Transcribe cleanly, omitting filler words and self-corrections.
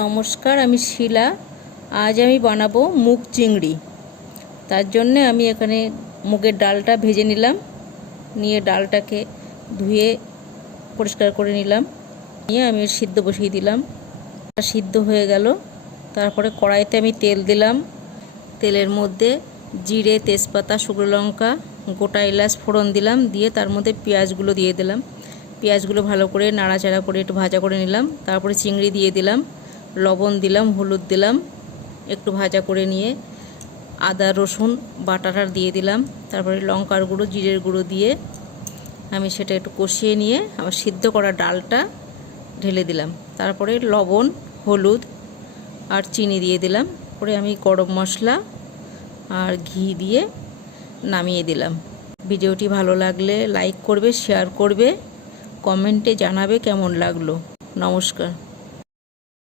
নমস্কার, আমি শিলা। আজ আমি বানাবো মুগ চিংড়ি। তার জন্য আমি এখানে মুগের ডালটা ভেজে নিলাম, নিয়ে ডালটাকে ধুয়ে পরিষ্কার করে নিলাম, নিয়ে আমি সিদ্ধ বসিয়ে দিলাম। সিদ্ধ হয়ে গেল, তারপরে কড়াইতে আমি তেল দিলাম। তেলের মধ্যে জিরে, তেজপাতা, শুকনো লঙ্কা, গোটা এলাচ ফোড়ন দিলাম, দিয়ে তার মধ্যে পেঁয়াজগুলো দিয়ে দিলাম। পেঁয়াজগুলো ভালো করে নাড়াচাড়া করে একটু ভাজা করে নিলাম। তারপরে চিংড়ি দিয়ে দিলাম, লবণ দিলাম, হলুদ দিলাম, একটু ভাজা করে নিয়ে আদা রসুন বাটাটা দিয়ে দিলাম। তারপরে লঙ্কার গুঁড়ো, জিরের গুঁড়ো দিয়ে আমি সেটা একটু কষিয়ে নিয়ে আবার সিদ্ধ করা ডালটা ঢেলে দিলাম। তারপরে লবণ, হলুদ আর চিনি দিয়ে দিলাম। পরে আমি গরম মশলা আর ঘি দিয়ে নামিয়ে দিলাম। ভিডিওটি ভালো লাগলে লাইক করবে, শেয়ার করবে, কমেন্টে জানাবে কেমন লাগলো। নমস্কার।